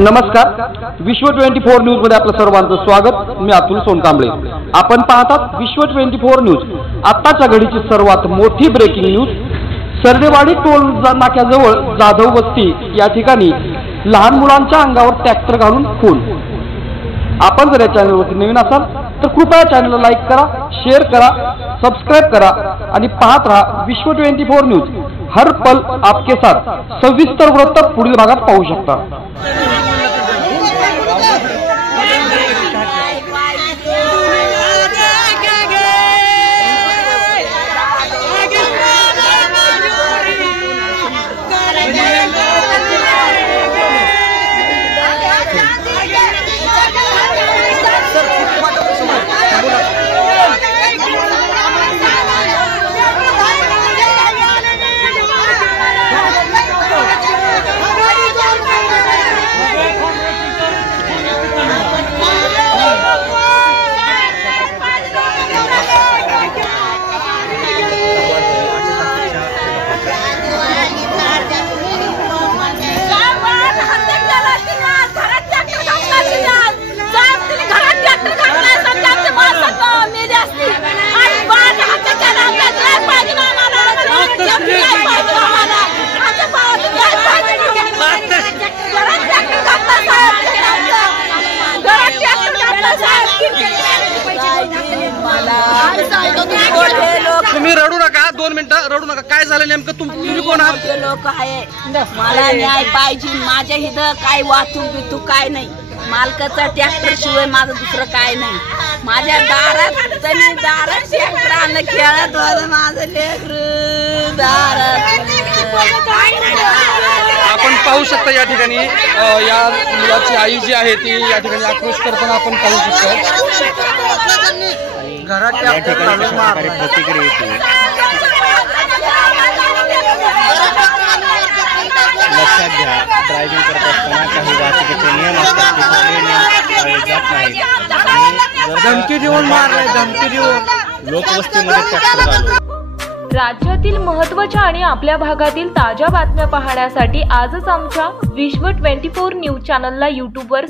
नमस्कार, विश्व 24 न्यूज मध्ये आपलं सर्वांचं स्वागत। मी अतुल सोनकांबळे। आपण पाहतात विश्व 24 न्यूज। आताच्या घडीची सर्वात मोठी ब्रेकिंग न्यूज। सरदेवाडी टोल नाक्याजवळ जाधव वस्ती या ठिकाणी लहान मुलांच्या अंगावर ट्रॅक्टर घालून खून। आपण जर या चॅनलवरती नवीन असाल तर कृपया चॅनलला लाईक करा, शेअर करा, सबस्क्राइब करा आणि पाहत रहा विश्व 24 न्यूज। हर पल आपके साथ। सविस्तर वृत्त पुढील भागात पाहू शकता। तुम्ही रडू नका, 2 मिनिटं रडू नका। काय झालं नेमकं? तुम्ही कोण आहात? लोक आहे, मला न्याय पाहिजे। माझ्या इथं काय वाहतूक बितूक काय नाही, मालकाचा ट्रॅक्टर शिवाय माझं दुसरं काय नाही। माझ्या दारात ट्रॅक्टर आणलं, खेळत होतं माझं लेकरू दारात। आपण पाहू शकता या ठिकाणी या मुलाची आई जी आहे ती या ठिकाणी आक्रोश करताना आपण पाहू शकतो। घरात प्रतिक्रिया येते। लक्षात घ्या, ड्रायव्हिंग करत असताना काही वाहतुकीचे नियम असतात, ते कुठले नियम पाळले जात नाहीत। धमकी देऊन मारले, धमकी देऊन लोकवस्तीमध्ये ट्रॅक्टर घालून। राज्यातील महत्त्वाच्या आणि आपल्या भागातील ताज्या बातम्या पाहण्यासाठी आजच आमच्या विश्व 24 न्यूज चॅनलला YouTube वर